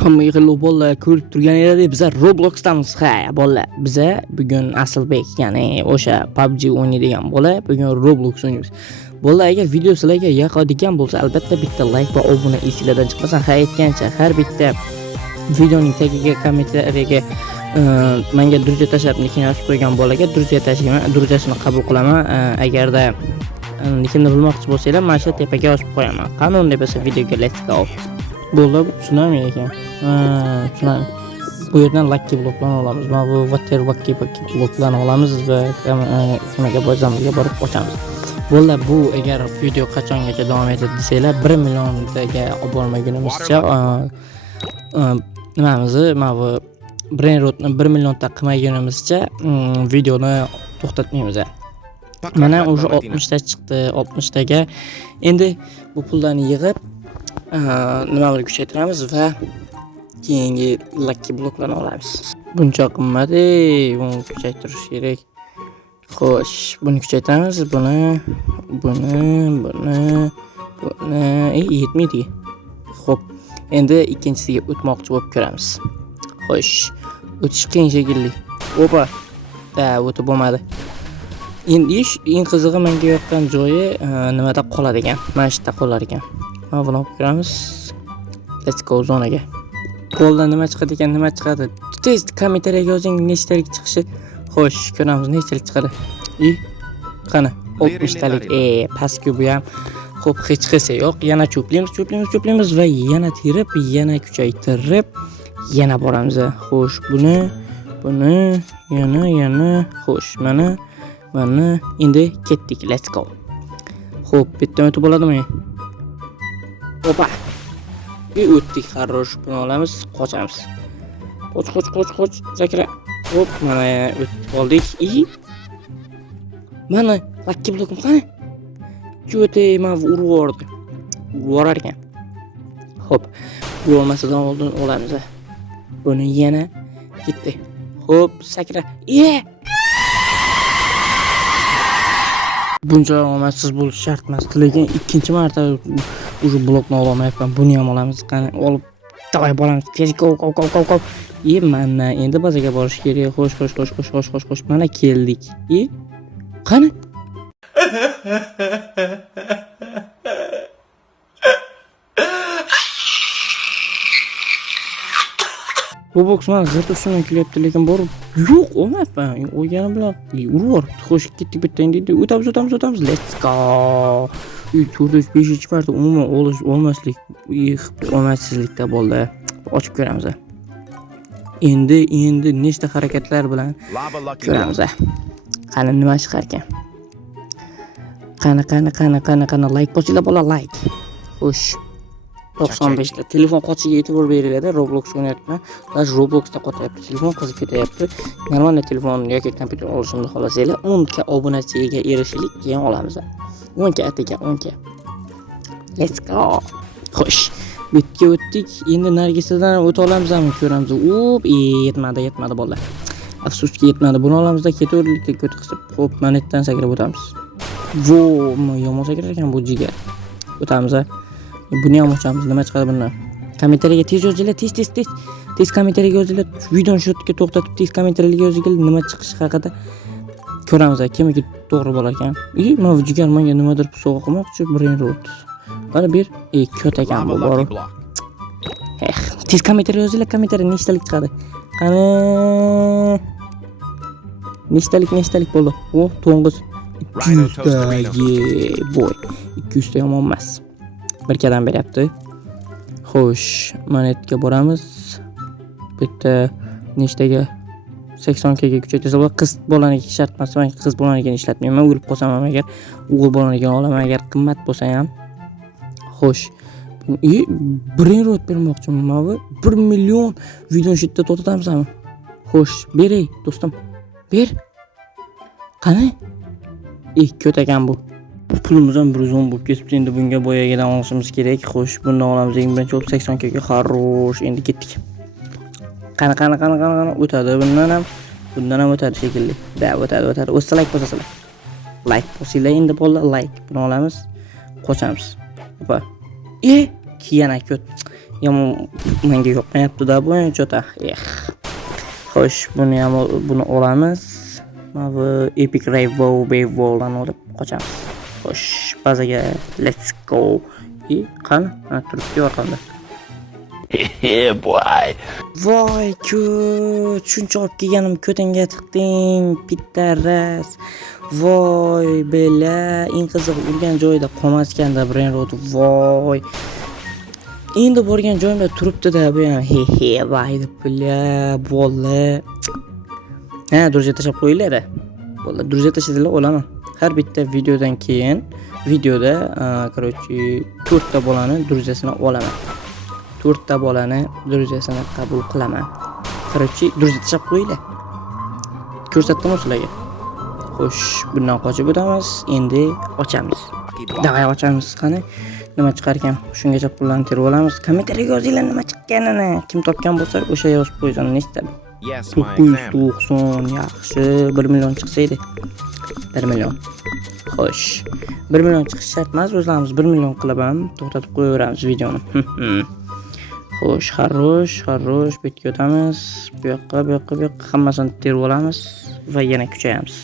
Hammaga xillo bolalar, ko'rib turganinglardek biz Robloxdamiz. Ha, bolalar, biz bugun Aslbek, ya'ni o'sha PUBG o'ynaydigan bola, bugun Roblox o'ynaymiz. Bolalar, agar video sizlarga yoqadigan bo'lsa, albatta bitta like va obuna esingizdan chiqmasin. Ha, aytgancha har bitta videoning tagiga, kommentariyaga menga durja tashlab nikini yozib qo'ygan bolaga durja tashlayman, durjasini qabul qilaman. Agarda nikimni bilmoqchi bo'lsanglar, mana shu tepaga yozib qo'yaman. Qanday deb esa videoga let's go. Bo'ldi, tsunami ekan. Tsunami. Bu yerdan lucky bloklarni olamiz. Mana bu water bloklarni olamiz va nimaga bozorga borib ochamiz. Bo'ldi, bu agar video qachongacha davom etadi desanglar, 1 millionga olib bormagunimizcha nimamizni, mana bu Brainrotni 1 millionta qilmagunimizcha videoni to'xtatmaymiz. Mana o'sha 60 ta chiqdi, 60 taga. Endi bu pullarni yig'ib nimalarni kuchaytiramiz va keyingi lucky bloklarni olamiz. Buncha qimmat, buni kuchaytirish kerak. Xo'sh, buni kuchaytiramiz, buni yetmaydi. Xo'p, endi ikkinchisiga o'tmoqchi bo'lib ko'ramiz. Xo'sh, o'tish qiyin shekilli. Opa. O'tib bo'lmadi. Endi eng qizig'i menga yoqqan joyi nimada qolar ekan? Mana shu yerda qolar ekan. Mana buni olib ko'ramiz. Let's go zonaga. Qo'ldan nima chiqadi ekan, nima chiqadi? Tez kommentariyaga yozing, nechtalik chiqishi. Xo'sh, ko'ramiz nechtalik chiqadi. Qani, 60 talik. Pastki bu ham. Xo'p, hech qilsa yo'q. Yana cho'playmiz va yana terib, yana kuchaytirib, yana boramiz. Xo'sh, buni yana. Xo'sh, mana endi ketdik. Let's go. Xo'p, bitta o'tib bo'ladimi? Opa. O'tdik, xarosh. Buni olamiz, qochamiz. Qoch, zakra. Hop, mana o'tib oldik. Mana lucky blokim qani? Jo'te mana urib yuborar ekan. Hop, bu olmasidan oldin olamiz. Buni yana ketdi. Hop, sakra. Buncha omadsiz bo'lish shart emas, lekin ikkinchi marta o'sha blokni olmayapman. Buni ham olamiz. Qani, olib davay boramiz. Tez go. Mana endi bazaga borish kerak. Xo'sh. Mana keldik. Qani? Roblox mana zirta ustidan kelyapti, lekin borib yo'q, olmayapman. O'yganim bilan urib, xo'sh ketdik bitta endi. O'tamiz. Let's go. 405-marta umuman olmaslik omadsizlikda bo'ldi. Ochib ko'ramiz. Endi nechta harakatlar bilan ko'ramiz. Qani nima chiqar ekan? Qani like bosinglar bola, like. Xo'sh. 95 ta telefon qotishiga e'tibor beringlar. Roblox o'ynayapman. Даже Robloxda qotyapti. Telefon qizib ketyapti. Normal telefon yoki kompyuter olishimni xohlasanglar, 10 k obunachiga erishishlik keyin olamiz. 10 k ataga 10 k. Let's go. Xo'sh. Bitga o'tdik. Endi Nargisadan o'ta olamizmi ko'ramiz. Yetmadi bolalar. Afsuski yetmadi. Buni olamizda ketaverdik, ko't qisib. Xo'p, manetdan sakrab o'tamiz. Yomon sakrar ekan bu jigar. O'tamiz. Buni ham ochamiz. Nima chiqadi bundan? Kommentariyaga tez yozinglar, tez kommentariyaga yozinglar. Videoni shu yerga to'xtatib, tez kommentariyaga yozinglar, nima chiqishi haqida ko'ramiz. Kimga to'g'ri bo'lar ekan? Mana bu jigar menga nimadir sovg'a qilmoqchi, Brainrot. Mana bir ko't ekan bu bor. Tez kommentariyaga yozinglar, kommentariya nechtalik chiqadi? Qani? Nechtalik bo'ldi? To'ng'iz 200 ta. Boy. 200 ta yomon emas. Birkadan beryapti. Xo'sh, monetga boramiz. Bitta nechtaga 80 kga kuchaytirsa bo'lar. Qiz bolaniki shart emas. Men qiz bolanikini ishlatmayman. O'lib qolsam ham agar o'g'il bolanikini olaman, agar qimmat bo'lsa ham. Xo'sh. Brainrot bermoqchiman. Mana 1 million video shitda to'xtatamizmi? Xo'sh, beray, do'stim. Ber. Qani? Ko't ekan bu. Pulimiz ham 110 bo'lib ketibdi. Endi bunga boyagidan olishimiz kerak. Xo'sh, bundan olamiz. Eng birinchi 80 kga xarosh. Endi ketdik. Qani. O'tadi bundan ham o'tadi shekilli. O'tadi. O'tsa like bosasizlar. like bosinglar endi bolalar, like buni olamiz, qochamiz. Opa. Yana ko't. Yomon menga yoqmayapti-da bu o'yinchoq. Xo'sh, buni olamiz. Mana bu Epic Rainbow Wall'dan olib qochamiz. Xo'sh, bazaga let's go. Qani? Mana turibdi orqamda. Boy. Voy, ko't. Shuncha olib kelganim ko'tingga tiqding, bitta ras. Voy, bela, eng qiziq urgan joyida qolmasganda Brain Road. Voy. Endi borgan joyimda turibdi-da bu ham. Voy deb bela, bolla. Durja tashlab qo'yinglar. Bolla, durja tashladilar, olaman. Har bitta videodan keyin videoda, короче, 4 ta bolani durjasini olaman. 4 ta bolani durjasini qabul qilaman. Короче, durja tashlab qo'yinglar. Ko'rsatdim sizlarga. Xo'sh, bundan qochib o'tamiz. Endi ochamiz. Davay ochamiz qani. Nima chiqar ekan? Shungacha pullarni terib olamiz. Kommentariyaga yozinglar nima chiqqanini. Kim topgan bo'lsa, o'sha yozib qo'ysin, nechta? Yes, my exam. 990 yaxshi. 1 million chiqsa edi. 1 million. Xo'sh. 1 million chiqish shart emas, o'zlarimiz 1 million qilib ham to'xtatib qo'yaveramiz videoni. Xo'sh, xarosh, bu yerga o'tamiz. Bu yoqqa hammasini terib olamiz va yana kuchayamiz.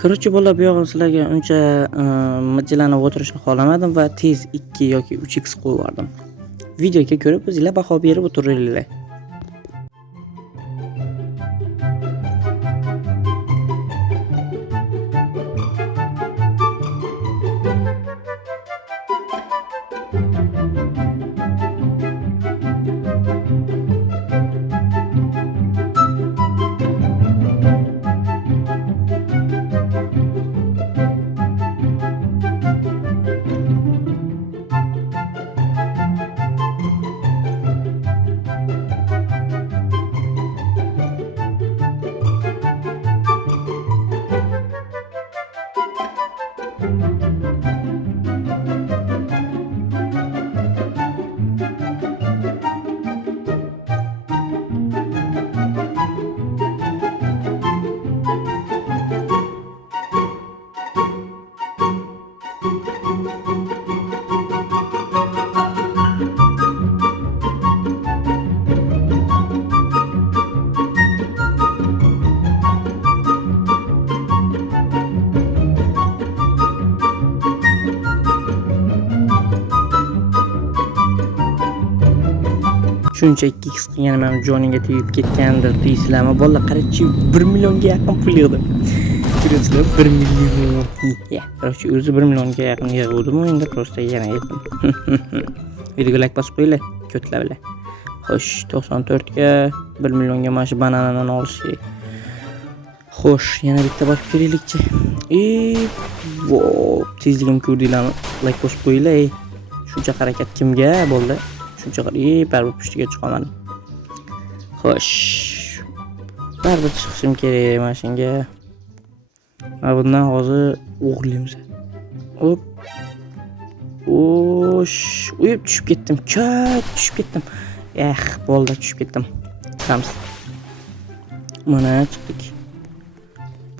Короче, bolalar, bu yog'ini sizlarga uncha mijlanib o'tirishni xohlamadim va tez 2 yoki 3x qo'yib yubordim. Videoga ko'rib o'zingizlar baho berib o'tiringlar. Shuncha 2x qilganim ham joniga tegib ketgandir deysizlarmi? Bolalar, qarangchi, 1 millionga yaqin pul yig'dim. Ko'rasizlar, 1 million. Короче, o'zi 1 millionga yaqin yig'dim, endi просто yana yetdim. Videoga like bosib qo'yinglar, ko'tlar bilan. Xo'sh, 94 ga 1 millionga mana shu bananani olishik. Xo'sh, yana bitta bosib kelaylikchi. Voy, tezligim ko'rdinglarmi? Like bosib qo'yinglar. Shuncha harakat kimga bo'ldi? Shuncha baribir pushtiga chiqaman. Xo'sh. Baribir chiqishim kerak mashinga. Mana bundan hozir o'g'irlaymiz. Hop. Osh, uyib tushib ketdim. Tushib ketdim. Bo'ldi, tushib ketdim. Chiqamiz. Mana chiqdik.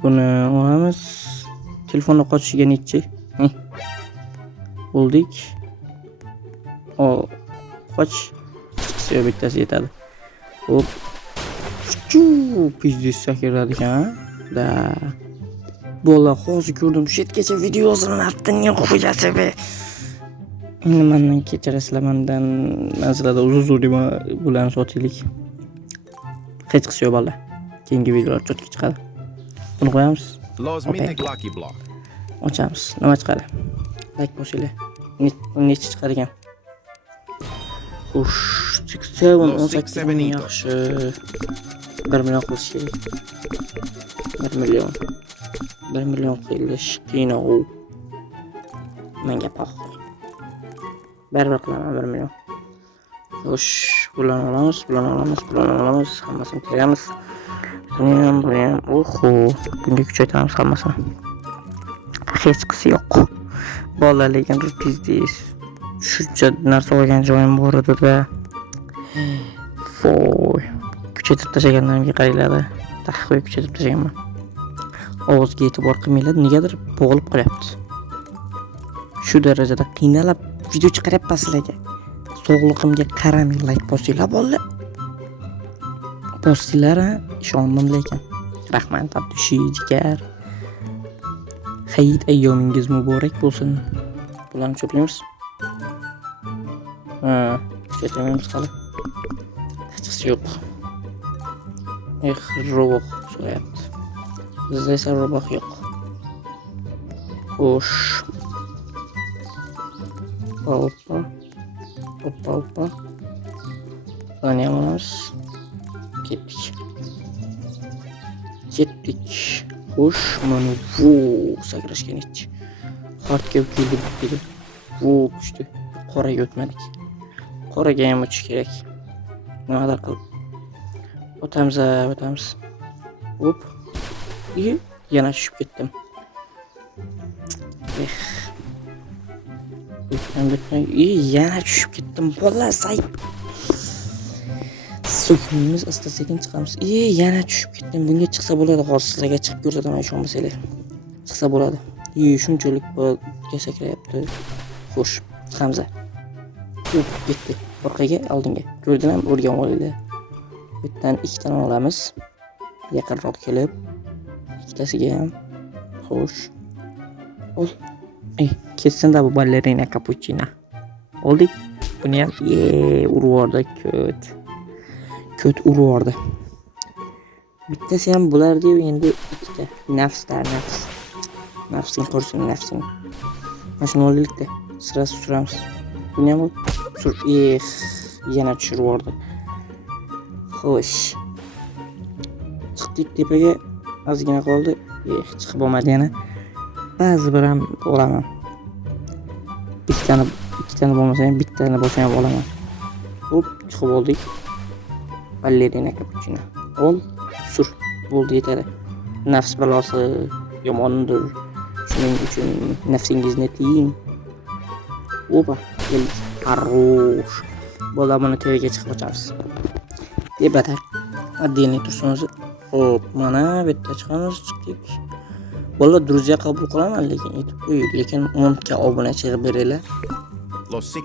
Buni olamiz. Telefonda qochishiga nechi? Bo'ldik. Qoch. Chiqsa bittasi yetadi. Hop. Pizdiz sakiradi ekan. Da. Bola, hozir ko'rdim. Shu yergacha video yozilmabdi. Ne qo'yasiz be? Endi mendan kechirasizlar, mendan nazarda uzun bularni sotaylik. Hech qisi yo'q bola. Keyingi videolar cho'tki chiqadi. Buni qo'yamiz. Ochamiz. Nima chiqadi? Like bosinglar. Necha chiqar ekan? Ush, 18 ming yaxshi. 1 million qilish. 1 million. 1 million qilish qiyin u. Menga pax. Baribir qilaman 1 million. Ush, bularni olamiz, hammasini teramiz. Buni ham. Oho, bunga kuchaytiramiz hammasini. Hech qisi yo'q. Bolalar lekin pizdiz. Shuncha narsa olgan joyim bor edi-da. Voy. Kuchaytirib tashlaganimga qaranglar. Taxqiy kuchaytirib tashlaganman. Ovozga e'tibor qilmanglar, negadir bo'g'ilib qolyapti. Shu darajada qiynalib video chiqaryapman sizlarga. Sog'lig'imga qaramay like bosinglar bolalar. Postinglar ishondim lekin. Rahmat Abdushi jigar. Hayit ayyomingiz muborak bo'lsin. Bularni cho'playmiz. Cho'playmiz hali. Hech yo'q. Roboq so'rayapti. Bizda esa roboq yo'q. Xo'sh. Hoppa. Buni ham olamiz. Ketdik. Xo'sh, mana bu sakrashgan ichi. Hardga keldi. Kuchdi. Qoraga o'tmadik. Qoraga ham o'tish kerak. Nimadir qilib. O'tamiz. Hop. Yana tushib ketdim. Bitmay. Yana tushib ketdim. Bolalar sayb. So'kimiz asta-sekin chiqamiz. Yana tushib ketdim. Bunga chiqsa bo'ladi. Hozir sizlarga chiqib ko'rsataman, ishonmasanglar. Chiqsa bo'ladi. Shunchalik sakrayapti. Xo'sh, Hamza. Ketdi. Orqaga, oldinga. Ko'rdingmi? O'rgan olinglar. Bittan ikkitani olamiz. Yaqinroq kelib, ikkitasiga ham. Xo'sh. Ol. Ketsin-da bu ballerina cappuccino. Oldik. Buni ham urvordi ko't urvordi. Bittasi ham bo'lardi-yu, endi ikkita. Nafsing qursin, nafsing. Mana shuni olaylik-da. Sirasi suramiz. Buni ham sur. Yana tushirib yubordi. Xo'sh. Chiqdik tepaga. Ozgina qoldi. Chiqib bo'lmadi yana. Ba'zi bir ham olaman. Ikkitani bo'lmasa ham bittani bo'lsa ham olaman. Hop, chiqib oldik. Ballerina cappuccino. Ol, sur. Bo'ldi, yetadi. Nafs balosi yomondir. Shuning uchun nafsingizni tiying. Opa, keldik. Harosh. Bola buni tevaga chiqib o'tamiz. Debatar. Отдельный tursangiz. Hop, mana bu yerda chiqdik. Bola друзья qabul qilaman lekin aytib qo'y, lekin 10 ga obunachi beringlar.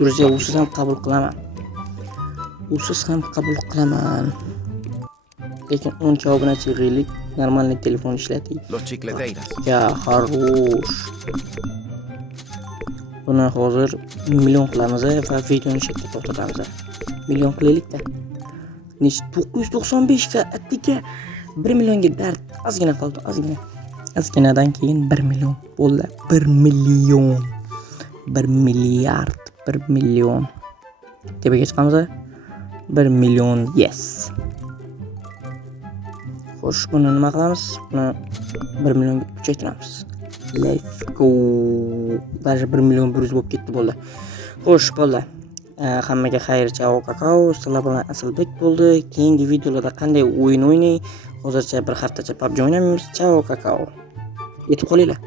Друзья usiz ham qabul qilaman. Lekin 10 ga obunachi yig'aylik, normalniy telefon ishlating. Ya, harosh. Buni hozir million qilamiz va videoni shakli to'xtatamiz. Million qilaylik-da. 995 ga attika 1 millionga dard. Ozgina qoldi, ozgina. Azginadan keyin 1 million bo'ldi. 1 million. 1 milliard. 1 million. Tepaga chiqamiz. 1 million. Yes. Xo'sh, buni nima qilamiz? Buni 1 millionga kuchaytiramiz. Let's go. Даже 1 million 100 bo'lib ketdi bo'ldi. Xo'sh, bo'ldi. Hammaga xayr, chao kakao. Sizlar bilan Asilbek bo'ldi. Keyingi videolarda qanday o'yin o'ynay? Hozircha bir haftacha PUBG o'ynaymiz. Chao kakao. Yetib qolinglar.